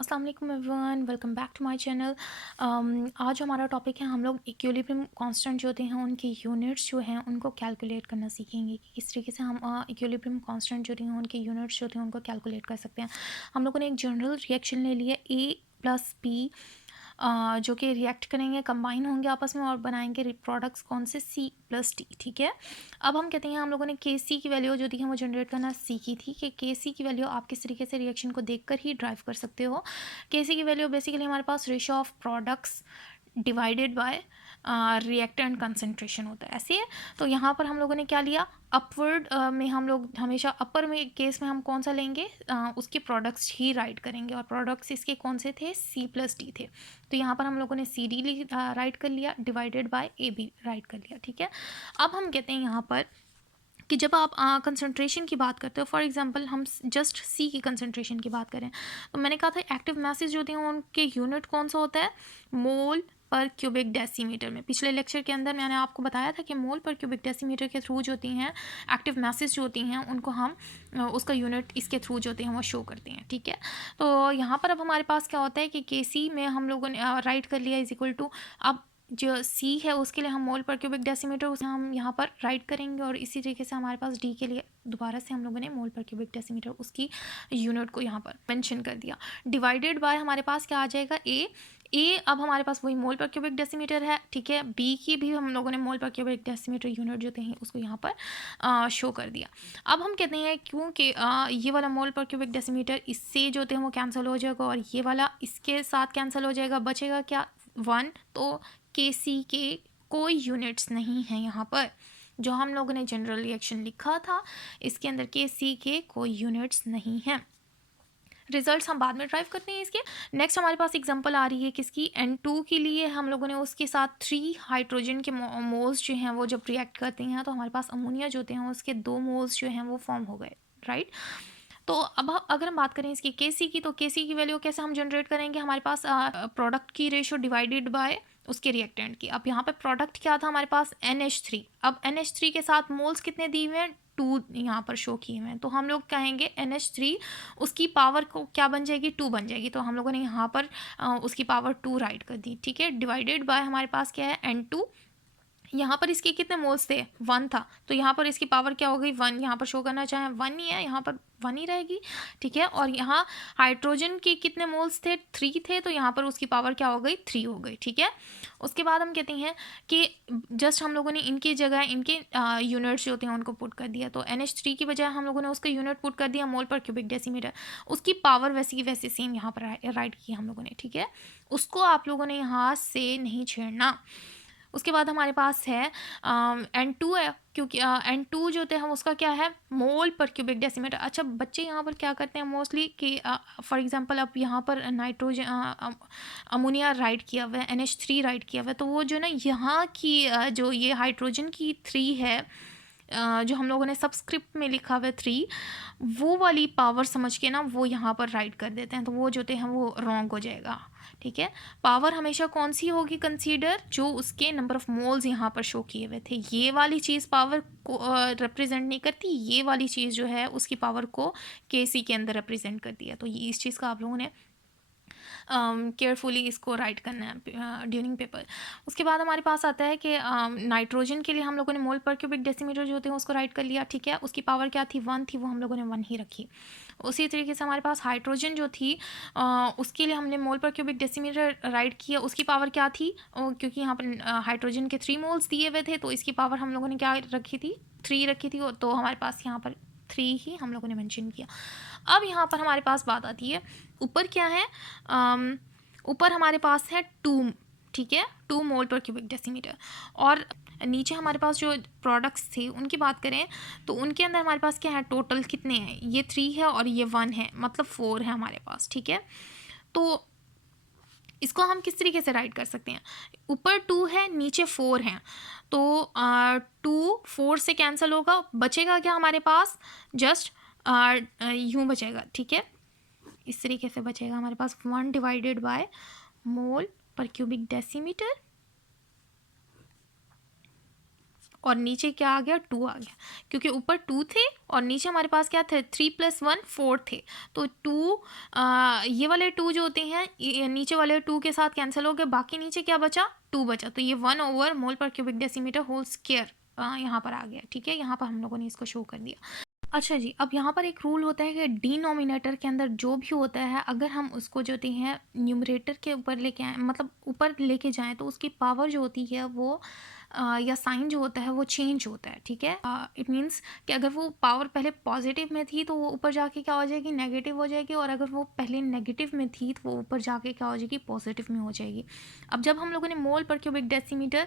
अस्सलाम वालेकुम everyone, welcome back to my channel. आज हमारा टॉपिक है, हम लोग इक्विलिब्रियम कांस्टेंट जो होते हैं उनके यूनिट्स जो हैं उनको कैलकुलेट करना सीखेंगे कि किस तरीके से हम इक्विलिब्रियम कांस्टेंट जो होते हैं उनके यूनिट्स जो होते हैं उनको कैलकुलेट कर सकते हैं। हम लोगों ने एक जनरल रिएक्शन ले लिया ए प्लस बी, जो कि रिएक्ट करेंगे, कंबाइन होंगे आपस में और बनाएंगे प्रोडक्ट्स कौन से, सी प्लस डी। ठीक है, अब हम कहते हैं हम लोगों ने के सी की वैल्यू जो थी हम वो जनरेट करना सीखी थी कि के सी की वैल्यू आप किस तरीके से रिएक्शन को देखकर ही ड्राइव कर सकते हो। के सी की वैल्यू बेसिकली हमारे पास ratio of products divided by reactant concentration होता है, ऐसे है। तो यहाँ पर हम लोगों ने क्या लिया, अपवर्ड में हम लोग हमेशा अपर में केस में हम कौन सा लेंगे, उसके प्रोडक्ट्स ही राइट करेंगे और प्रोडक्ट्स इसके कौन से थे, सी प्लस डी थे। तो यहाँ पर हम लोगों ने सी डी राइट कर लिया, divided by A B write कर लिया। ठीक है, अब हम कहते हैं यहाँ पर कि जब आप कंसंट्रेशन की बात करते हो, फॉर एग्जांपल हम जस्ट सी की कंसंट्रेशन की बात करें, तो मैंने कहा था एक्टिव मैसेज जो होते हैं उनके यूनिट कौन सा होता है, मोल पर क्यूबिक डेसीमीटर में। पिछले लेक्चर के अंदर मैंने आपको बताया था कि मोल पर क्यूबिक डेसीमीटर के थ्रू जो होती हैं एक्टिव मैसेज जो होती हैं उनको हम उसका यूनिट इसके थ्रू जो होते हैं वो शो करते हैं। ठीक है, तो यहाँ पर अब हमारे पास क्या होता है कि के सी में हम लोगों ने राइट कर लिया इज इक्वल टू, अब जो सी है उसके लिए हम मोल पर क्यूबिक डेसीमीटर उसे हम यहाँ पर राइट करेंगे और इसी तरीके से हमारे पास डी के लिए दोबारा से हम लोगों ने मोल पर क्यूबिक डेसीमीटर उसकी यूनिट को यहाँ पर मेंशन कर दिया। डिवाइडेड बाय हमारे पास क्या आ जाएगा, ए अब हमारे पास वही मोल पर क्यूबिक डेसीमीटर है। ठीक है, बी की भी हम लोगों ने मोल पर क्यूबिक डेसीमीटर यूनिट जो थे उसको यहाँ पर शो कर दिया। अब हम कहते हैं क्योंकि ये वाला मोल पर क्यूबिक डेसीमीटर इससे जो थे वो कैंसिल हो जाएगा और ये वाला इसके साथ कैंसिल हो जाएगा, बचेगा क्या, 1। तो के सी के कोई यूनिट्स नहीं है यहाँ पर, जो हम लोगों ने जनरल रिएक्शन लिखा था इसके अंदर के सी के कोई यूनिट्स नहीं है। रिजल्ट्स हम बाद में ड्राइव करते हैं इसके। नेक्स्ट हमारे पास एग्जांपल आ रही है किसकी, N2 के लिए। हम लोगों ने उसके साथ 3 हाइड्रोजन के मोल्स जो हैं वो जब रिएक्ट करते हैं तो हमारे पास अमोनिया जो होते हैं उसके 2 मोल्स जो हैं वो फॉर्म हो गए, राइट। तो अब अगर हम बात करें इसकी के सी की, तो के सी की वैल्यू कैसे हम जनरेट करेंगे, हमारे पास प्रोडक्ट की रेशियो डिवाइडेड बाय उसके रिएक्टेंट की। अब यहाँ पे प्रोडक्ट क्या था हमारे पास, NH3। अब NH3 के साथ मोल्स कितने दिए हुए हैं, 2 यहाँ पर शो किए हुए हैं। तो हम लोग कहेंगे NH3 उसकी पावर को क्या बन जाएगी, 2 बन जाएगी। तो हम लोगों ने यहाँ पर उसकी पावर 2 राइट कर दी। ठीक है, डिवाइडेड बाय हमारे पास क्या है, N2। यहाँ पर इसके कितने मोल्स थे, 1 था, तो यहाँ पर इसकी पावर क्या हो गई, 1। यहाँ पर शो करना चाहें 1 ही है, यहाँ पर 1 ही रहेगी। ठीक है, और यहाँ हाइड्रोजन के कितने मोल्स थे, 3 थे, तो यहाँ पर उसकी पावर क्या हो गई, 3 हो गई। ठीक है, उसके बाद हम कहते हैं कि जस्ट हम लोगों ने इनकी जगह इनके यूनिट्स जो होते हैं उनको पुट कर दिया। तो NH3 की बजाय हम लोगों ने उसका यूनिट पुट कर दिया मोल पर क्यूबिक डेसीमीटर, उसकी पावर वैसी की वैसे सेम यहाँ पर राइट की हम लोगों ने। ठीक है, उसको आप लोगों ने यहाँ से नहीं छेड़ना। उसके बाद हमारे पास है N2 है, क्योंकि N2 जो होते हैं उसका क्या है, मोल पर क्यूबिक डेसीमीटर। अच्छा, बच्चे यहाँ पर क्या करते हैं मोस्टली कि फॉर एग्जांपल अब यहाँ पर नाइट्रोजन अमोनिया राइट किया हुआ है, NH3 राइट किया हुआ है, तो वो जो ना यहाँ की जो ये हाइड्रोजन की 3 है, जो हम लोगों ने सबस्क्रिप्ट में लिखा हुआ है 3, वो वाली पावर समझ के ना वो यहाँ पर राइट कर देते हैं, तो वो जो होते हैं वो रॉन्ग हो जाएगा। ठीक है, पावर हमेशा कौन सी होगी कंसीडर, जो उसके नंबर ऑफ मोल्स यहाँ पर शो किए हुए थे। ये वाली चीज़ पावर को रिप्रेजेंट नहीं करती, ये वाली चीज़ जो है उसकी पावर को के सी के अंदर रिप्रेजेंट करती है। तो ये इस चीज़ का आप लोगों ने केयरफुली इसको राइट करना है ड्यूरिंग पेपर। उसके बाद हमारे पास आता है कि नाइट्रोजन के लिए हम लोगों ने मोल पर क्यूबिक डेसीमीटर जो होते हैं उसको राइट कर लिया। ठीक है, उसकी पावर क्या थी, 1 थी, वो हम लोगों ने 1 ही रखी। उसी तरीके से हमारे पास हाइड्रोजन जो थी उसके लिए हमने मोल पर क्यूबिक डेसीमीटर राइट किया, उसकी पावर क्या थी, क्योंकि यहाँ पर हाइड्रोजन के 3 मोल्स दिए हुए थे तो इसकी पावर हम लोगों ने क्या रखी थी, 3 रखी थी। तो हमारे पास यहाँ पर 3 ही हम लोगों ने मेंशन किया। अब यहाँ पर हमारे पास बात आती है, ऊपर क्या है, ऊपर हमारे पास है 2। ठीक है, 2 मोल पर क्यूबिक डेसीमीटर, और नीचे हमारे पास जो प्रोडक्ट्स थे उनकी बात करें तो उनके अंदर हमारे पास क्या है, टोटल कितने हैं, ये 3 है और ये 1 है, मतलब 4 है हमारे पास। ठीक है, तो इसको हम किस तरीके से राइट कर सकते हैं, ऊपर 2 है नीचे 4 हैं, तो 2 4 से कैंसिल होगा, बचेगा क्या हमारे पास, जस्ट यूँ बचेगा। ठीक है, इस तरीके से बचेगा हमारे पास 1 डिवाइडेड बाय मोल पर क्यूबिक डेसीमीटर और नीचे क्या आ गया, 2 आ गया, क्योंकि ऊपर 2 थे और नीचे हमारे पास क्या थे, 3 + 1 4 थे। तो 2 ये वाले 2 जो होते हैं ये नीचे वाले 2 के साथ कैंसिल हो गए, बाकी नीचे क्या बचा, 2 बचा। तो ये 1/mol/cubic decimeter होल स्क्वायर यहाँ पर आ गया। ठीक है, यहाँ पर हम लोगों ने इसको शो कर दिया। अच्छा जी, अब यहाँ पर एक रूल होता है कि डिनोमिनेटर के अंदर जो भी होता है अगर हम उसको जो होती हैं न्यूमरेटर के ऊपर लेके आए, मतलब ऊपर लेके जाएं, तो उसकी पावर जो होती है वो या साइन जो होता है वो चेंज होता है। ठीक है, इट मीन्स कि अगर वो पावर पहले पॉजिटिव में थी तो वो ऊपर जाके क्या हो जाएगी, नेगेटिव हो जाएगी, और अगर वो पहले नेगेटिव में थी तो वो ऊपर जाके क्या हो जाएगी, पॉजिटिव में हो जाएगी। अब जब हम लोगों ने मोल पर क्यूबिक डेसीमीटर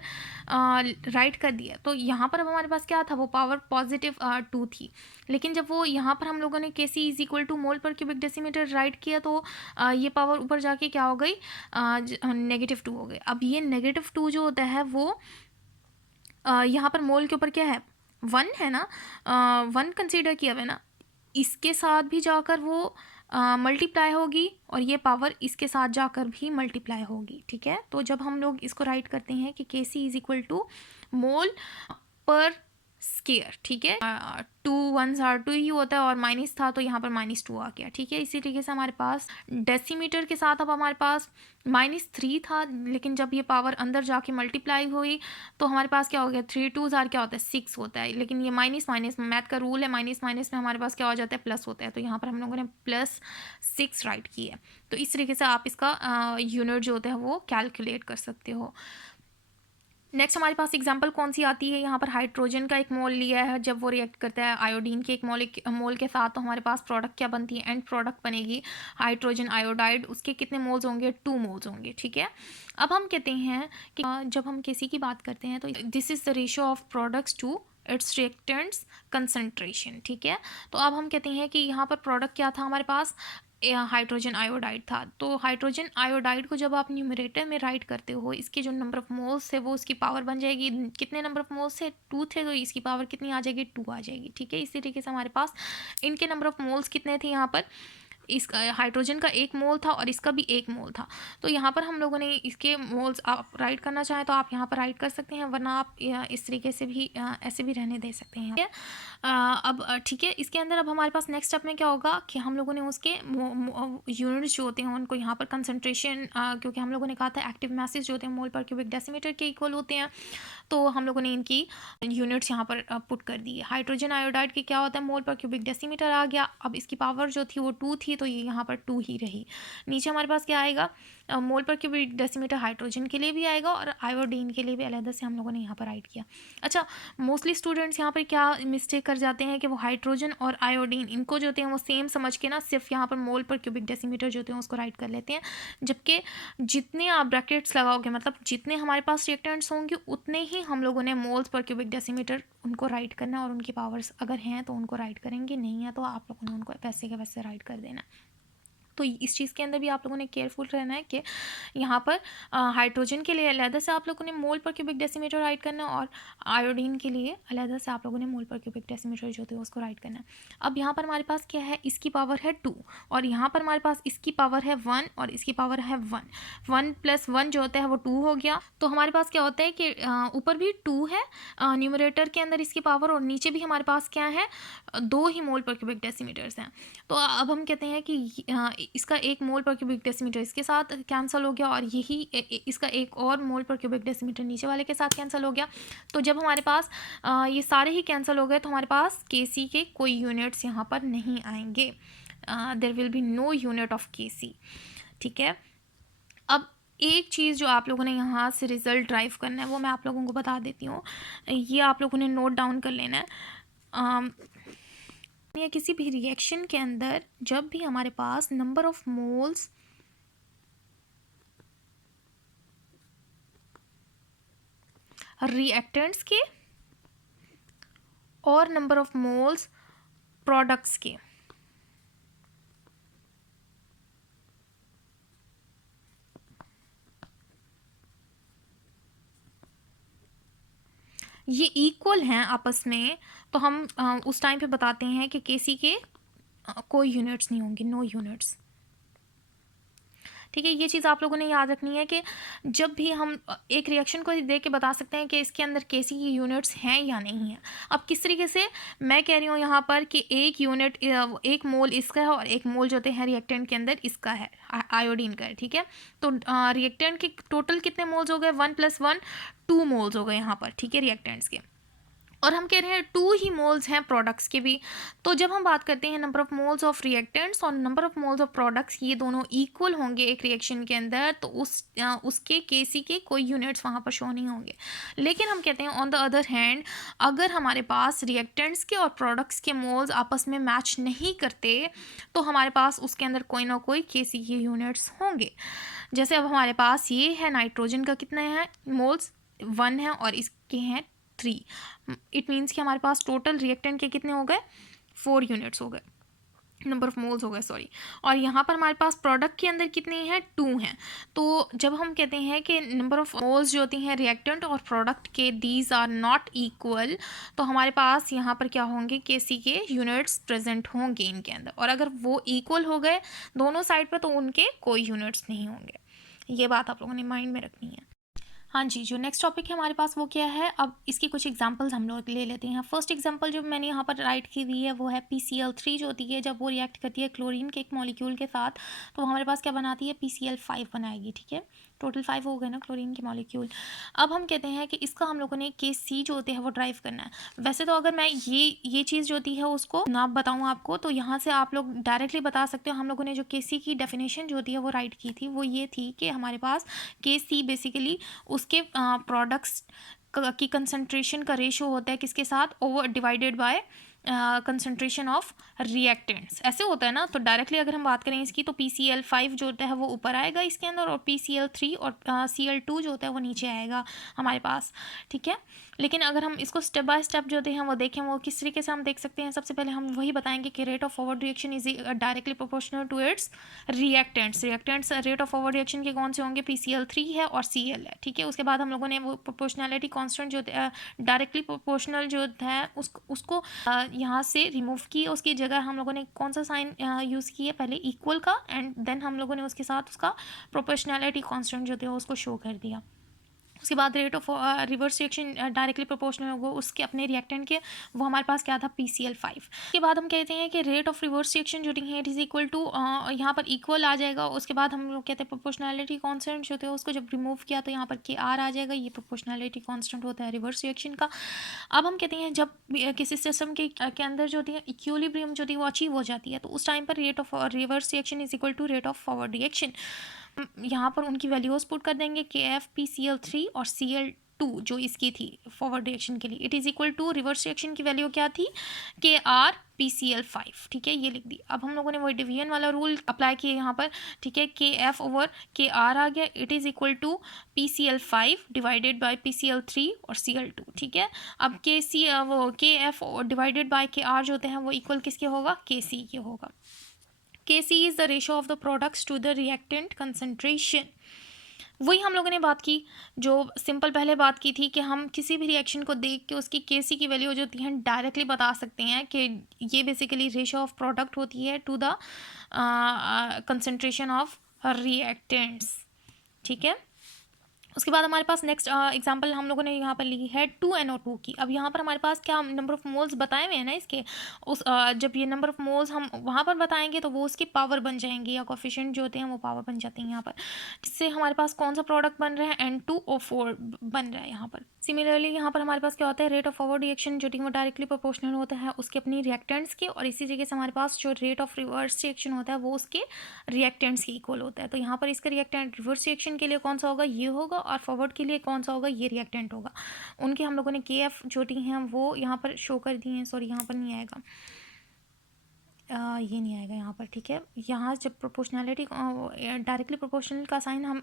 राइट कर दिया तो यहाँ पर अब हमारे पास क्या था, वो पावर पॉजिटिव 2 थी, लेकिन जब वो यहाँ पर हम लोगों ने Kc = मोल पर क्यूबिक डेसीमीटर राइट किया तो ये पावर ऊपर जाके क्या हो गई, -2 हो गई। अब ये -2 जो होता है वो यहाँ पर मोल के ऊपर क्या है, 1 है ना, 1 कंसीडर किया हुआ है ना, इसके साथ भी जाकर वो मल्टीप्लाई होगी और ये पावर इसके साथ जाकर भी मल्टीप्लाई होगी। ठीक है, तो जब हम लोग इसको राइट करते हैं कि Kc = मोल पर स्केयर, ठीक है, 2 1s are 2 ही होता है और माइनस था तो यहाँ पर -2 आ गया। ठीक है, इसी तरीके से हमारे पास डेसीमीटर के साथ अब हमारे पास -3 था, लेकिन जब ये पावर अंदर जाके मल्टीप्लाई हुई तो हमारे पास क्या हो गया, 3 2s are क्या होता है, 6 होता है, लेकिन ये माइनस माइनस मैथ का रूल है, माइनस माइनस में हमारे पास क्या हो जाता है, प्लस होता है, तो यहाँ पर हम लोगों ने +6 राइट की है। तो इस तरीके से आप इसका यूनिट जो होता है वो कैलकुलेट कर सकते हो। नेक्स्ट हमारे पास एग्जांपल कौन सी आती है, यहाँ पर हाइड्रोजन का एक मोल लिया है, जब वो रिएक्ट करता है आयोडीन के एक मोल के साथ तो हमारे पास प्रोडक्ट क्या बनती है, एंड प्रोडक्ट बनेगी हाइड्रोजन आयोडाइड। उसके कितने मोल्स होंगे, 2 मोल्स होंगे। ठीक है, अब हम कहते हैं कि जब हम किसी की बात करते हैं तो this is the ratio of products to its reactants concentration. ठीक है, तो अब हम कहते हैं कि यहाँ पर प्रोडक्ट क्या था हमारे पास, हाइड्रोजन आयोडाइड था। तो हाइड्रोजन आयोडाइड को जब आप न्यूमरेटर में राइट करते हो, इसके जो नंबर ऑफ मोल्स है वो उसकी पावर बन जाएगी, कितने नंबर ऑफ मोल्स है, 2 थे, तो इसकी पावर कितनी आ जाएगी, 2 आ जाएगी। ठीक है, इसी तरीके से हमारे पास इनके नंबर ऑफ मोल्स कितने थे, यहाँ पर इस हाइड्रोजन का 1 मोल था और इसका भी 1 मोल था। तो यहाँ पर हम लोगों ने इसके मोल्स आप राइट करना चाहें तो आप यहाँ पर राइट कर सकते हैं, वरना आप इस तरीके से भी ऐसे भी रहने दे सकते हैं। ठीक है, अब ठीक है, इसके अंदर अब हमारे पास नेक्स्ट स्टेप में क्या होगा कि हम लोगों ने उसके यूनिट्स जो होते हैं उनको यहाँ पर कंसनट्रेशन, क्योंकि हम लोगों ने कहा था एक्टिव मैसेज जो होते हैं मोल पर क्यूबिक डेसीमीटर के इक्वल होते हैं, तो हम लोगों ने इनकी यूनिट्स यहाँ पर पुट कर दी है। हाइड्रोजन आयोडाइड की क्या होता है, मोल पर क्यूबिक डेसीमीटर आ गया। अब इसकी पावर जो थी वो 2 थी तो ये यहाँ पर 2 ही रही। नीचे हमारे पास क्या आएगा, मोल पर क्यूबिक डेसीमीटर हाइड्रोजन के लिए भी आएगा और आयोडीन के लिए भी अलग से हम लोगों ने यहाँ पर राइट किया। अच्छा, मोस्टली स्टूडेंट्स यहाँ पर क्या मिस्टेक कर जाते हैं कि वो हाइड्रोजन और आयोडीन इनको जो होते हैं वो सेम समझ के ना सिर्फ यहाँ पर मोल पर क्यूबिक डेसीमीटर जो होते हैं उसको राइट कर लेते हैं, जबकि जितने आप ब्रैकेट्स लगाओगे, मतलब जितने हमारे पास रिएक्टेंट्स होंगे उतने ही हम लोगों ने मोल्स पर क्यूबिक डेसीमीटर उनको राइट करना है, और उनकी पावर्स अगर हैं तो उनको राइट करेंगे, नहीं है तो आप लोगों ने उनको वैसे के वैसे राइट कर देना। तो इस चीज़ के अंदर भी आप लोगों ने केयरफुल रहना है कि यहाँ पर हाइड्रोजन के लिए अलग से आप लोगों ने मोल पर क्यूबिक डेसीमीटर राइट करना है और आयोडीन के लिए अलग से आप लोगों ने मोल पर क्यूबिक डेसीमीटर जो होते हैं उसको राइट करना है। अब यहाँ पर हमारे पास क्या है, इसकी पावर है 2 और यहाँ पर हमारे पास इसकी पावर है 1 और इसकी पावर है 1, 1 + 1 जो होता है वो 2 हो गया। तो हमारे पास क्या होता है कि ऊपर भी 2 है न्यूमरेटर के अंदर इसकी पावर, और नीचे भी हमारे पास क्या है, 2 ही मोल पर क्यूबिक डेसीमीटर्स हैं। तो अब हम कहते हैं कि इसका 1 मोल पर क्यूबिक डेसीमीटर इसके साथ कैंसिल हो गया और यही इसका 1 और मोल पर क्यूबिक डेसीमीटर नीचे वाले के साथ कैंसिल हो गया। तो जब हमारे पास ये सारे ही कैंसिल हो गए तो हमारे पास Kc के कोई यूनिट्स यहाँ पर नहीं आएंगे, there will be no unit of Kc। ठीक है, अब एक चीज़ जो आप लोगों ने यहाँ से रिज़ल्ट ड्राइव करना है वो मैं आप लोगों को बता देती हूँ, ये आप लोगों ने नोट डाउन कर लेना है। या किसी भी रिएक्शन के अंदर जब भी हमारे पास नंबर ऑफ मोल्स रिएक्टेंट्स के और नंबर ऑफ मोल्स प्रोडक्ट्स के ये इक्वल हैं आपस में, तो हम उस टाइम पे बताते हैं कि Kc के कोई यूनिट्स नहीं होंगे, नो यूनिट्स। ठीक है, ये चीज़ आप लोगों ने याद रखनी है कि जब भी हम एक रिएक्शन को देख के बता सकते हैं कि इसके अंदर केसी की यूनिट्स हैं या नहीं हैं। अब किस तरीके से मैं कह रही हूँ यहाँ पर कि एक यूनिट एक मोल इसका है और एक मोल जो होते हैं रिएक्टेंट के अंदर इसका है, आयोडीन का है। ठीक है, तो रिएक्टेंट के टोटल कितने मोल्स हो गए, 1+1 2 मोल्स हो गए यहाँ पर। ठीक है, रिएक्टेंट्स के, और हम कह रहे हैं 2 ही मोल्स हैं प्रोडक्ट्स के भी। तो जब हम बात करते हैं number of moles of reactants और number of moles of products, ये दोनों इक्वल होंगे एक रिएक्शन के अंदर, तो उसके केसी के कोई यूनिट्स वहाँ पर शो नहीं होंगे। लेकिन हम कहते हैं ऑन द अदर हैंड, अगर हमारे पास रिएक्टेंट्स के और प्रोडक्ट्स के मोल्स आपस में मैच नहीं करते तो हमारे पास उसके अंदर कोई ना कोई केसी के यूनिट्स होंगे। जैसे अब हमारे पास ये है, नाइट्रोजन का कितने हैं मोल्स, 1 है और इसके हैं 3। इट मीन्स कि हमारे पास टोटल रिएक्टेंट के कितने हो गए, 4 यूनिट्स हो गए, नंबर ऑफ मोल्स हो गए सॉरी। और यहाँ पर हमारे पास प्रोडक्ट के अंदर कितने हैं, 2 हैं। तो जब हम कहते हैं कि नंबर ऑफ मोल्स जो होती हैं रिएक्टेंट और प्रोडक्ट के, दीज आर नॉट इक्वल, तो हमारे पास यहाँ पर क्या होंगे, केसी के यूनिट्स प्रेजेंट होंगे इनके अंदर। और अगर वो इक्वल हो गए दोनों साइड पर तो उनके कोई यूनिट्स नहीं होंगे। ये बात आप लोगों ने माइंड में रखनी है। हाँ जी, जो नेक्स्ट टॉपिक है हमारे पास वो क्या है, अब इसकी कुछ एग्जांपल्स हम लोग ले लेते हैं। फर्स्ट एग्जांपल जो मैंने यहाँ पर राइट की हुई है वो है PCl3 जो होती है, जब वो रिएक्ट करती है क्लोरीन के एक मॉलिक्यूल के साथ तो हमारे पास क्या बनाती है, PCl5 बनाएगी। ठीक है, टोटल 5 हो गए ना क्लोरीन के मॉलिक्यूल। अब हम कहते हैं कि इसका हम लोगों ने KC जो होते हैं वो ड्राइव करना है। वैसे तो अगर मैं ये चीज़ जो होती है उसको ना बताऊँ आपको, तो यहाँ से आप लोग डायरेक्टली बता सकते हो। हम लोगों ने जो KC की डेफिनेशन जो होती है वो राइट की थी, वो ये थी कि हमारे पास KC बेसिकली उसके प्रोडक्ट्स की कंसंट्रेशन का रेशो होता है किसके साथ, over divided by concentration of reactants, ऐसे होता है ना। तो डायरेक्टली अगर हम बात करें इसकी, तो PCl5 जो होता है वो ऊपर आएगा इसके अंदर, और PCl3 और Cl2 जो होता है वो नीचे आएगा हमारे पास। ठीक है, लेकिन अगर हम इसको स्टेप बाय स्टेप जो होते हैं वो देखें, वो किस तरीके से हम देख सकते हैं। सबसे पहले हम वही बताएंगे कि rate of forward reaction is directly proportional to its reactants. Rate of forward reaction के कौन से होंगे, PCl3 है और Cl है। ठीक है, उसके बाद हम लोगों ने वो प्रोपोर्शनैलिटी कांस्टेंट जो डायरेक्टली प्रोपोर्शनल जो है उसको यहाँ से रिमूव किए, उसकी जगह हम लोगों ने कौन सा साइन यूज़ किया, पहले इक्वल का, एंड देन हम लोगों ने उसके साथ उसका प्रोपोर्शनैलिटी कांस्टेंट जो था उसको शो कर दिया। उसके बाद rate of reverse reaction directly proportional होगा उसके अपने रिएक्टेंट के, वो हमारे पास क्या था, PCl5। उसके बाद हम कहते हैं कि रेट ऑफ रिवर्स रिएक्शन जो है इट इज़ इक्वल टू, यहाँ पर इक्वल आ जाएगा। उसके बाद हम लोग कहते हैं प्रोपोर्शनैलिटी कांस्टेंट जो होता है उसको जब रिमूव किया तो यहाँ पर Kr आ जाएगा, ये प्रोपोर्शनैलिटी कांस्टेंट होता है रिवर्स रिएक्शन का। अब हम कहते हैं जब किसी सिस्टम के अंदर जो होती है इक्विलिब्रियम जो होती है वो अचीव हो जाती है, तो उस टाइम पर rate of reverse reaction is equal to rate of forward reaction. यहाँ पर उनकी वैल्यूज पुट कर देंगे, KF PCl3 और Cl2 जो इसकी थी फॉरवर्ड रिएक्शन के लिए, it is equal to reverse reaction की वैल्यू क्या थी, Kr PCl5। ठीक है, ये लिख दी। अब हम लोगों ने वो डिवीजन वाला रूल अप्लाई किया यहाँ पर। ठीक है, KF ओवर KR आ गया, it is equal to PCl5 divided by PCl3 और Cl2। ठीक है, अब वो KF डिवाइडेड बाय KR जो होते हैं वो इक्वल किसके होगा, KC के होगा। Kc is the ratio of the products to the reactant concentration। वही हम लोगों ने बात की जो सिंपल पहले बात की थी कि हम किसी भी रिएक्शन को देख के उसकी Kc की वैल्यू जो होती है डायरेक्टली बता सकते हैं कि ये बेसिकली रेशो ऑफ प्रोडक्ट होती है to the concentration of reactants. ठीक है, उसके बाद हमारे पास नेक्स्ट एग्जांपल हम लोगों ने यहाँ पर ली है 2NO2 की। अब यहाँ पर हमारे पास क्या नंबर ऑफ मोल्स बताए हुए हैं ना इसके, जब ये नंबर ऑफ मोल्स हम वहाँ पर बताएंगे तो वो उसकी पावर बन जाएंगी, या कोफिशिएंट जो होते हैं वो पावर बन जाते हैं यहाँ पर, जिससे हमारे पास कौन सा प्रोडक्ट बन रहा है, N2O4 बन रहा है यहाँ पर। सिमिलरली यहाँ पर हमारे पास क्या होता है, रेट ऑफ फॉरवर्ड रिएक्शन जो वो डायरेक्टली प्रोपोर्शनल होता है उसके अपनी रिएक्टेंट्स के, और इसी तरीके से हमारे पास जो रेट ऑफ रिवर्स रिएक्शन होता है वो उसके रिएक्टेंट्स के इक्वल होता है। तो यहाँ पर इसका रिएक्टेंट रिवर्स रिएक्शन के लिए कौन सा होगा, ये होगा, और फॉरवर्ड के लिए कौन सा होगा, ये रिएक्टेंट होगा। उनके हम लोगों ने KF जो हैं वो यहाँ पर शो कर दिए हैं, सॉरी यहाँ पर नहीं आएगा, ये नहीं आएगा यहाँ पर। ठीक है, यहाँ जब प्रोपोर्शनैलिटी डायरेक्टली प्रोपोर्शनल का साइन हम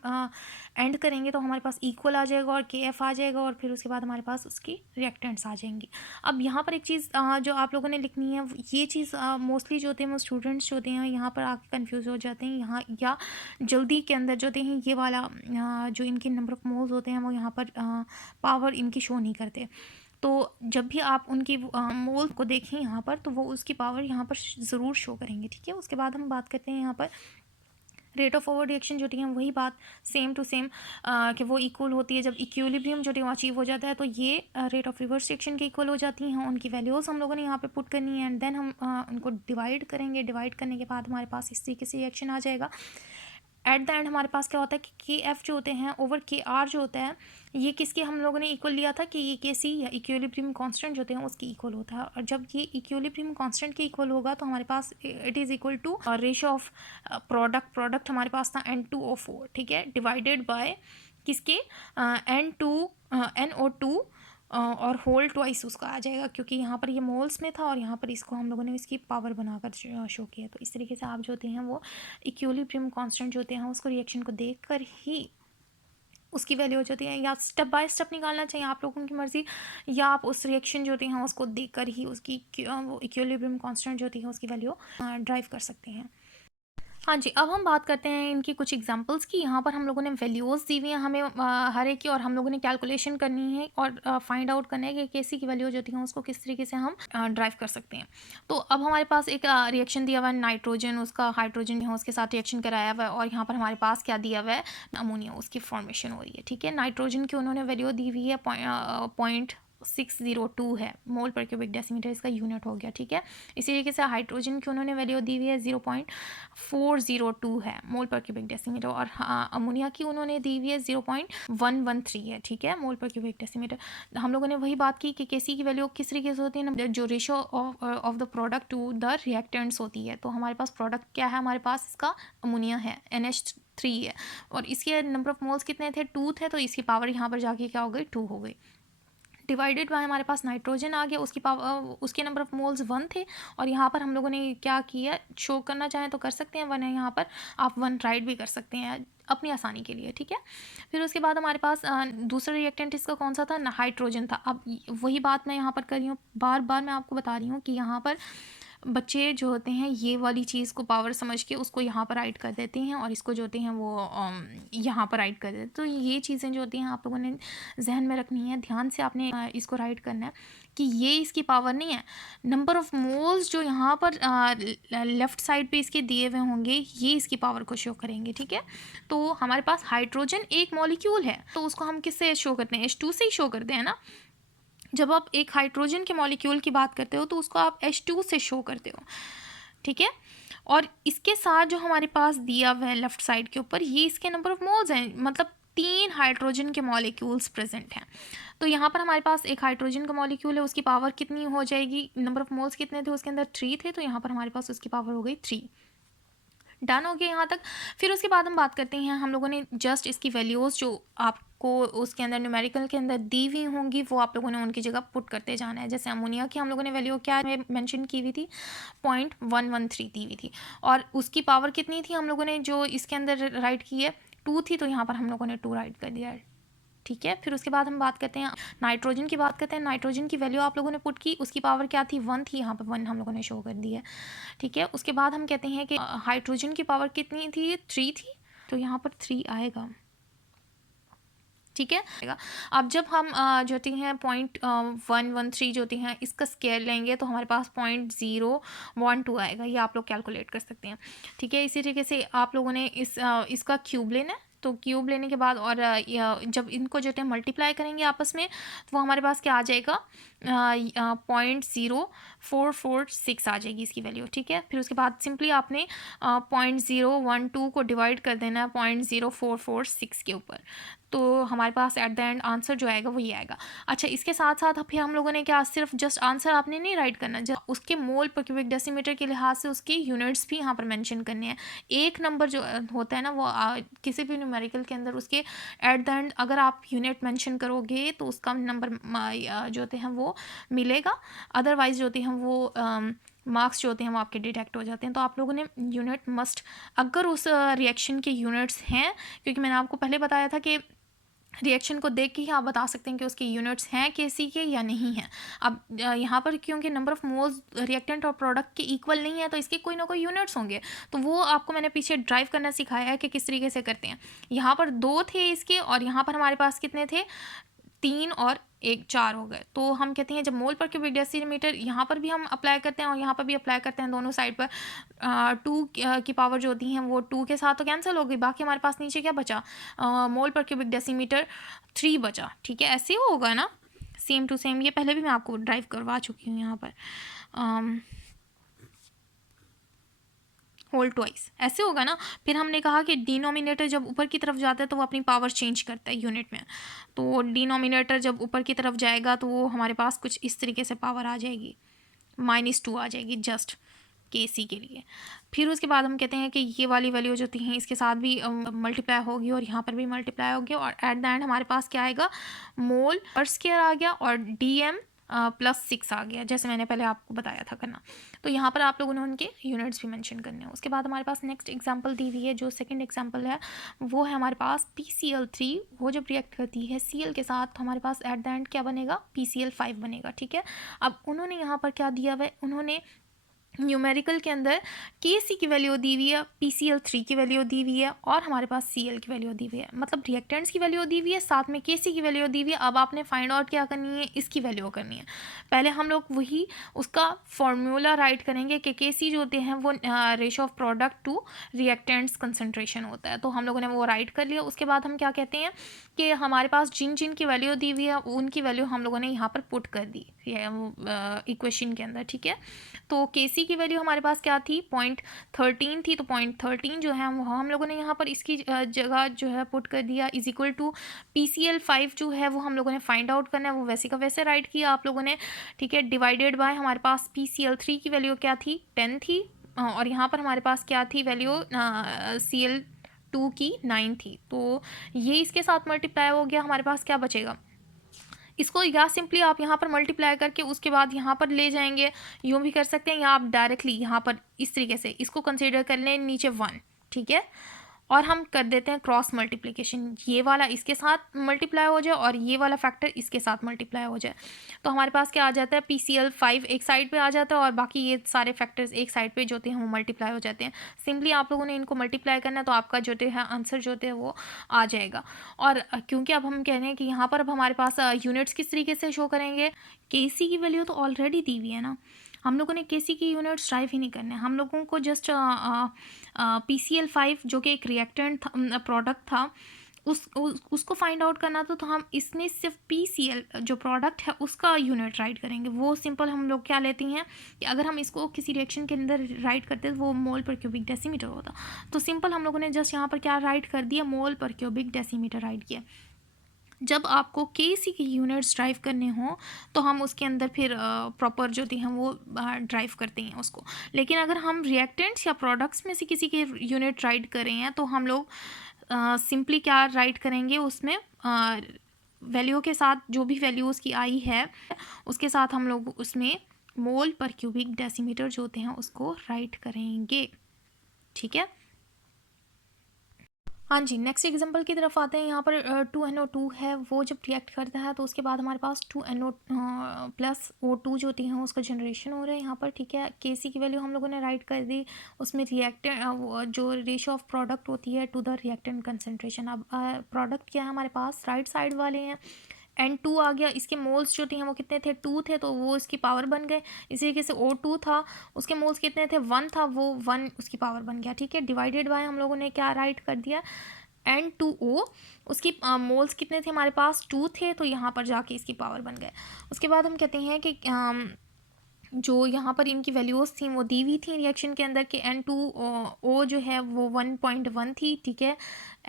एंड करेंगे तो हमारे पास इक्वल आ जाएगा और KF आ जाएगा, और फिर उसके बाद हमारे पास उसकी रिएक्टेंट्स आ जाएंगी। अब यहाँ पर एक चीज़ जो आप लोगों ने लिखनी है, ये चीज़ मोस्टली जो होते हैं वो स्टूडेंट्स जो होते हैं यहाँ पर आके कन्फ्यूज़ हो जाते हैं, यहाँ या जल्दी के अंदर जो होते हैं ये वाला जो इनके नंबर ऑफ मोल्स होते हैं वो यहाँ पर पावर इनकी शो नहीं करते। तो जब भी आप उनकी मोल को देखें यहाँ पर तो वो उसकी पावर यहाँ पर ज़रूर शो करेंगे। ठीक है, उसके बाद हम बात करते हैं यहाँ पर रेट ऑफ फॉरवर्ड रिएक्शन जो है वही बात सेम टू सेम कि वो इक्वल होती है। जब इक्विलिब्रियम जो है वो अचीव हो जाता है तो ये रेट ऑफ रिवर्स रिएक्शन के इक्वल हो जाती हैं। उनकी वैल्यूज़ हम लोगों ने यहाँ पे पुट करनी है एंड देन हम उनको डिवाइड करेंगे। डिवाइड करने के बाद हमारे पास इस तरीके से रिएक्शन आ जाएगा। एट द एंड हमारे पास क्या होता है कि के एफ जो होते हैं ओवर के आर जो होता है ये किसके हम लोगों ने इक्वल लिया था कि ये के सी या इक्विलिब्रियम कांस्टेंट जो होते हैं उसकी इक्वल होता है। और जब ये इक्विलिब्रियम कांस्टेंट के इक्वल होगा तो हमारे पास it is equal to ratio of product हमारे पास था N2O4, ठीक है, डिवाइडेड बाय किसके NO2 और होल ट्वाइस उसका आ जाएगा, क्योंकि यहाँ पर ये मोल्स में था और यहाँ पर इसको हम लोगों ने इसकी पावर बनाकर शो किया। तो इस तरीके से आप जो होते हैं वो इक्विलिब्रियम कांस्टेंट जो होते हैं उसको रिएक्शन को देख कर ही उसकी वैल्यू हो जाती है, या स्टेप बाय स्टेप निकालना चाहिए आप लोगों की मर्ज़ी, या आप उस रिएक्शन जो होती हैं उसको देख कर ही उसकी वो इक्विलिब्रियम कांस्टेंट जो होती है उसकी वैल्यू ड्राइव कर सकते हैं। हाँ जी, अब हम बात करते हैं इनकी कुछ एग्जांपल्स की। यहाँ पर हम लोगों ने वैल्यूज़ दी हुई हैं हमें हर एक की, और हम लोगों ने कैलकुलेशन करनी है और फाइंड आउट करना है कि कैसी की वैल्यू जो होती है उसको किस तरीके से हम ड्राइव कर सकते हैं। तो अब हमारे पास एक रिएक्शन दिया हुआ है नाइट्रोजन, उसका हाइड्रोजन है उसके साथ रिएक्शन कराया हुआ है, और यहाँ पर हमारे पास क्या दिया हुआ है अमोनिया, उसकी फॉर्मेशन हो रही है, ठीक है। नाइट्रोजन की उन्होंने वैल्यू दी हुई है 0.602 है, मोल पर क्यूबिक डेसीमीटर इसका यूनिट हो गया, ठीक है। इसी तरीके से हाइड्रोजन की उन्होंने वैल्यू दी हुई है 0.402 है, मोल पर क्यूबिक डेसीमीटर, और अमोनिया की उन्होंने दी हुई है 0.113 है, ठीक है, मोल पर क्यूबिक डेसीमीटर। हम लोगों ने वही बात की कि केसी की वैल्यू किस तरीके से होती है ना, जो ratio of the product to the reactants होती है। तो हमारे पास प्रोडक्ट क्या है, हमारे पास इसका अमोनिया है, NH3 है, और इसके नंबर ऑफ मोल्स कितने थे, 2 थे, तो इसकी पावर यहाँ पर जाके क्या हो गई, 2 हो गई। डिवाइडेड बाय हमारे पास नाइट्रोजन आ गया, उसकी पावर उसके नंबर ऑफ मोल्स 1 थे, और यहाँ पर हम लोगों ने क्या किया, शो करना चाहें तो कर सकते हैं 1 है, यहाँ पर आप 1 राइट भी कर सकते हैं अपनी आसानी के लिए, ठीक है। फिर उसके बाद हमारे पास दूसरा रिएक्टेंट इसका कौन सा था, हाइड्रोजन था। अब वही बात मैं यहाँ पर कर रही हूँ, बार बार मैं आपको बता रही हूँ कि यहाँ पर बच्चे जो होते हैं ये वाली चीज़ को पावर समझ के उसको यहाँ पर राइट कर देते हैं, और इसको जो होते हैं वो यहाँ पर राइट कर देते हैं। तो ये चीज़ें जो होती हैं आप लोगों ने जहन में रखनी है, ध्यान से आपने इसको राइट करना है कि ये इसकी पावर नहीं है। नंबर ऑफ़ मोल्स जो यहाँ पर लेफ़्ट साइड पे इसके दिए हुए होंगे ये इसकी पावर को शो करेंगे, ठीक है। तो हमारे पास हाइड्रोजन एक मॉलिक्यूल है, तो उसको हम किससे शो करते हैं, H2 से ही शो करते हैं ना। जब आप एक हाइड्रोजन के मॉलिक्यूल की बात करते हो तो उसको आप H2 से शो करते हो, ठीक है। और इसके साथ जो हमारे पास दिया हुआ है लेफ्ट साइड के ऊपर, ये इसके नंबर ऑफ मोल्स हैं, मतलब 3 हाइड्रोजन के मॉलिक्यूल्स प्रेजेंट हैं। तो यहाँ पर हमारे पास एक हाइड्रोजन का मॉलिक्यूल है, उसकी पावर कितनी हो जाएगी, नंबर ऑफ मोल्स कितने थे उसके अंदर, 3 थे, तो यहाँ पर हमारे पास उसकी पावर हो गई 3। डन हो गया यहाँ तक। फिर उसके बाद हम बात करते हैं, हम लोगों ने जस्ट इसकी वैल्यूज़ जो आपको उसके अंदर न्यूमेरिकल के अंदर दी हुई होंगी वो आप लोगों ने उनकी जगह पुट करते जाना है। जैसे अमोनिया की हम लोगों ने वैल्यू क्या मेंशन की हुई थी, 0.113 दी हुई थी, और उसकी पावर कितनी थी हम लोगों ने जो इसके अंदर राइट की है, 2 थी, तो यहाँ पर हम लोगों ने 2 राइट कर दिया है, ठीक है। फिर उसके बाद हम बात करते हैं नाइट्रोजन की, बात करते हैं नाइट्रोजन की वैल्यू आप लोगों ने पुट की, उसकी पावर क्या थी, 1 थी, यहाँ पर 1 हम लोगों ने शो कर दी है, ठीक है। उसके बाद हम कहते हैं कि हाइड्रोजन की पावर कितनी थी, 3 थी, तो यहाँ पर 3 आएगा, ठीक है। अब जब हम जो होती हैं 0.113 जो होती हैं इसका स्केयर लेंगे तो हमारे पास 0.012 आएगा, ये आप लोग कैलकुलेट कर सकते हैं, ठीक है। इसी तरीके से आप लोगों ने इसका क्यूब लेना है, तो क्यूब लेने के बाद और जब इनको जो है मल्टीप्लाई करेंगे आपस में तो वो हमारे पास क्या आ जाएगा, 0.0446 आ जाएगी इसकी वैल्यू, ठीक है। फिर उसके बाद सिंपली आपने 0.012 को डिवाइड कर देना है 0.0446 के ऊपर, तो हमारे पास एट द एंड आंसर जो आएगा वो ये आएगा। अच्छा, इसके साथ साथ फिर हम लोगों ने क्या, सिर्फ जस्ट आंसर आपने नहीं राइट करना, जब उसके मोल पर क्यूबिक डेसीमीटर के लिहाज से उसके यूनिट्स भी यहाँ पर मेंशन करने हैं। एक नंबर जो होता है ना वो किसी भी न्यूमेरिकल के अंदर उसके एट द एंड अगर आप यूनिट मेंशन करोगे तो उसका नंबर जो होते हैं वो मिलेगा, अदरवाइज जो होते हैं वो मार्क्स जो होते हैं वो आपके डिटेक्ट हो जाते हैं। तो आप लोगों ने यूनिट मस्ट, अगर उस रिएक्शन के यूनिट्स हैं, क्योंकि मैंने आपको पहले बताया था कि रिएक्शन को देख के ही आप बता सकते हैं कि उसके यूनिट्स हैं केसी के या नहीं हैं। अब यहाँ पर क्योंकि नंबर ऑफ मोल्स रिएक्टेंट और प्रोडक्ट के इक्वल नहीं है तो इसके कोई ना कोई यूनिट्स होंगे, तो वो आपको मैंने पीछे ड्राइव करना सिखाया है कि किस तरीके से करते हैं। यहाँ पर 2 थे इसके, और यहाँ पर हमारे पास कितने थे, 3 और एक 4 हो गए। तो हम कहते हैं जब मोल पर क्यूबिक डेसीमीटर यहाँ पर भी हम अप्लाई करते हैं और यहाँ पर भी अप्लाई करते हैं, दोनों साइड पर 2 की पावर जो होती हैं वो 2 के साथ तो कैंसिल हो गई, बाकी हमारे पास नीचे क्या बचा, मोल पर क्यूबिक डेसीमीटर 3 बचा। ठीक है, ऐसे ही होगा ना, सेम टू सेम। ये पहले भी मैं आपको ड्राइव करवा चुकी हूँ यहाँ पर, होल ट्वाइस ऐसे होगा ना। फिर हमने कहा कि डिनोमिनेटर जब ऊपर की तरफ जाता है तो वो अपनी पावर चेंज करता है यूनिट में, तो डिनोमिनेटर जब ऊपर की तरफ जाएगा तो वो हमारे पास कुछ इस तरीके से पावर आ जाएगी, -2 आ जाएगी जस्ट KC के लिए। फिर उसके बाद हम कहते हैं कि ये वाली वैल्यू जो थी इसके साथ भी मल्टीप्लाई होगी और यहाँ पर भी मल्टीप्लाई होगी, और एट द एंड हमारे पास क्या आएगा, मोल पर स्क्वायर आ गया और DM +6 आ गया, जैसे मैंने पहले आपको बताया था करना। तो यहाँ पर आप लोगों ने उनके यूनिट्स भी मेंशन करने हैं। उसके बाद हमारे पास नेक्स्ट एग्जांपल दी हुई है, जो सेकंड एग्जांपल है वो है हमारे पास PCl3। वो जब रिएक्ट करती है Cl के साथ तो हमारे पास एट द एंड क्या बनेगा, PCl5 बनेगा। ठीक है, अब उन्होंने यहाँ पर क्या दिया हुआ है, उन्होंने न्यूमेरिकल के अंदर KC की वैल्यू दी हुई है, PCl3 की वैल्यू दी हुई है और हमारे पास Cl की वैल्यू दी हुई है, मतलब रिएक्टेंट्स की वैल्यू दी हुई है, साथ में KC की वैल्यू दी हुई है। अब आपने फाइंड आउट क्या करनी है, इसकी वैल्यू करनी है। पहले हम लोग वही उसका फॉर्मूला राइट करेंगे कि KC जो होते हैं वो ratio of product to reactants concentration होता है, तो हम लोगों ने वो राइट कर लिया। उसके बाद हम क्या कहते हैं कि हमारे पास जिन जिन की वैल्यू दी हुई है उनकी वैल्यू हम लोगों ने यहाँ पर पुट कर दी इक्वेशन के अंदर। ठीक है, तो KC की वैल्यू हमारे पास क्या थी, 0.13 थी, तो 0.13 जो है वो हम लोगों ने यहाँ पर इसकी जगह जो है पुट कर दिया, इज इक्वल टू PCl5 जो है वो हम लोगों ने फाइंड आउट करना है, वो वैसे का वैसे राइट किया आप लोगों ने। ठीक है, डिवाइडेड बाय हमारे पास PCl3 की वैल्यू क्या थी, 10 थी, और यहाँ पर हमारे पास क्या थी वैल्यू, Cl2 की 9 थी। तो ये इसके साथ मल्टीप्लाई हो गया, हमारे पास क्या बचेगा, इसको या सिंपली आप यहाँ पर मल्टीप्लाई करके उसके बाद यहाँ पर ले जाएंगे, यूँ भी कर सकते हैं, या आप डायरेक्टली यहाँ पर इस तरीके से इसको कंसीडर कर लें नीचे 1। ठीक है, और हम कर देते हैं क्रॉस मल्टीप्लिकेशन, ये वाला इसके साथ मल्टीप्लाई हो जाए और ये वाला फैक्टर इसके साथ मल्टीप्लाई हो जाए, तो हमारे पास क्या आ जाता है, PCl5 एक साइड पे आ जाता है और बाकी ये सारे फैक्टर्स एक साइड पे जो होते हैं वो मल्टीप्लाई हो जाते हैं। सिंपली आप लोगों ने इनको मल्टीप्लाई करना है तो आपका जो है आंसर जो है वो आ जाएगा। और क्योंकि अब हम कह रहे हैं कि यहाँ पर अब हमारे पास यूनिट्स किस तरीके से शो करेंगे, KC की वैल्यू तो ऑलरेडी दी हुई है ना, हम लोगों ने KC की यूनिट्स ड्राइव ही नहीं करने, हम लोगों को जस्ट PCl5 जो कि एक रिएक्टेंट प्रोडक्ट था उसको फाइंड आउट करना था, तो हम इसमें सिर्फ PCl जो प्रोडक्ट है उसका यूनिट राइट करेंगे। वो सिंपल हम लोग क्या लेते हैं कि अगर हम इसको किसी रिएक्शन के अंदर राइट करते तो वो मोल पर क्यूबिक डेसीमीटर होता, तो सिंपल हम लोगों ने जस्ट यहाँ पर क्या राइट कर दिया, मोल पर क्यूबिक डेसीमीटर राइट किया। जब आपको KC की यूनिट्स ड्राइव करने हों तो हम उसके अंदर फिर प्रॉपर जो हैं वो ड्राइव करते हैं उसको, लेकिन अगर हम रिएक्टेंट्स या प्रोडक्ट्स में से किसी के यूनिट राइट कर रहे हैं तो हम लोग सिंपली क्या राइट करेंगे, उसमें वैल्यू के साथ जो भी वैल्यू उसकी आई है उसके साथ हम लोग उसमें मोल पर क्यूबिक डेसीमीटर जो होते हैं उसको राइट करेंगे। ठीक है, हाँ जी, नेक्स्ट एग्जांपल की तरफ आते हैं। यहाँ पर 2NO2 है, वो जब रिएक्ट करता है तो उसके बाद हमारे पास 2NO प्लस O2 जो होती हैं उसका जनरेशन हो रहा है यहाँ पर। ठीक है, KC की वैल्यू हम लोगों ने राइट कर दी, उसमें रिएक्टेंट जो रेशो ऑफ प्रोडक्ट होती है टू द रिएक्टेंट कंसनट्रेशन। अब प्रोडक्ट क्या है हमारे पास, राइट साइड वाले हैं, N2 आ गया, इसके मोल्स जो थे वो कितने थे, 2 थे, तो वो इसकी पावर बन गए। इसी तरीके से O2 था, उसके मोल्स कितने थे, 1 था, वो 1 उसकी पावर बन गया। ठीक है, डिवाइडेड बाय हम लोगों ने क्या राइट कर दिया, N2O, उसकी मोल्स कितने थे हमारे पास, 2 थे, तो यहाँ पर जाके इसकी पावर बन गए। उसके बाद हम कहते हैं कि जो यहाँ पर इनकी वैल्यूज़ थी वो दी हुई थी रिएक्शन के अंदर कि N2O जो है वो 1.1 थी। ठीक है,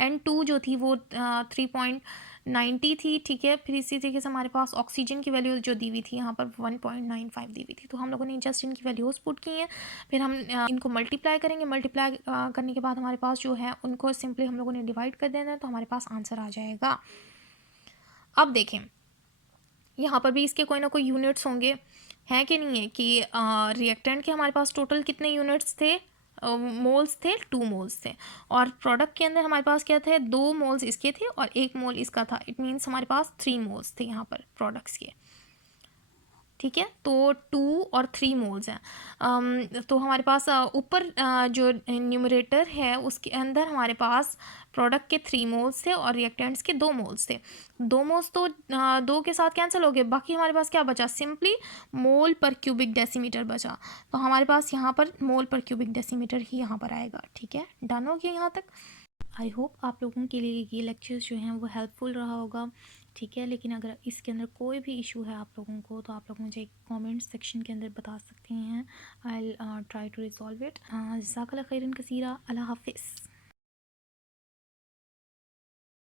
N2 जो थी वो 3.90 थी। ठीक है, फिर इसी तरीके से हमारे पास ऑक्सीजन की वैल्यू जो दी हुई थी यहाँ पर 1.95 दी हुई थी। तो हम लोगों ने जस्ट इनकी वैल्यूज़ पुट की हैं, फिर हम इनको मल्टीप्लाई करेंगे। मल्टीप्लाई करने के बाद हमारे पास जो है उनको सिंपली हम लोगों ने डिवाइड कर देना है, तो हमारे पास आंसर आ जाएगा। अब देखें यहाँ पर भी इसके कोई ना कोई यूनिट्स होंगे, हैं कि नहीं है, कि रिएक्टेंट के हमारे पास टोटल कितने यूनिट्स थे, मोल्स थे, 2 मोल्स थे, और प्रोडक्ट के अंदर हमारे पास क्या थे, 2 मोल्स इसके थे और 1 मोल इसका था। इट मीन्स हमारे पास 3 मोल्स थे यहाँ पर प्रोडक्ट्स के। ठीक है। तो 2 और 3 मोल्स हैं। तो हमारे पास ऊपर जो न्यूमरेटर है उसके अंदर हमारे पास प्रोडक्ट के 3 मोल्स थे और रिएक्टेंट्स के 2 मोल्स थे। 2 मोल्स तो 2 के साथ कैंसिल हो गए, बाकी हमारे पास क्या बचा, सिंपली मोल पर क्यूबिक डेसीमीटर बचा। तो हमारे पास यहाँ पर मोल पर क्यूबिक डेसीमीटर ही यहाँ पर आएगा। ठीक है, डन हो गया यहाँ तक। आई होप आप लोगों के लिए ये लेक्चर्स जो हैं वो हेल्पफुल रहा होगा। ठीक है, लेकिन अगर इसके अंदर कोई भी इशू है आप लोगों को तो आप लोग मुझे कमेंट सेक्शन के अंदर बता सकते हैं। I try to resolve it. जज़ाकल्लाह खैरन कसीरा। अल्लाह हाफिज़।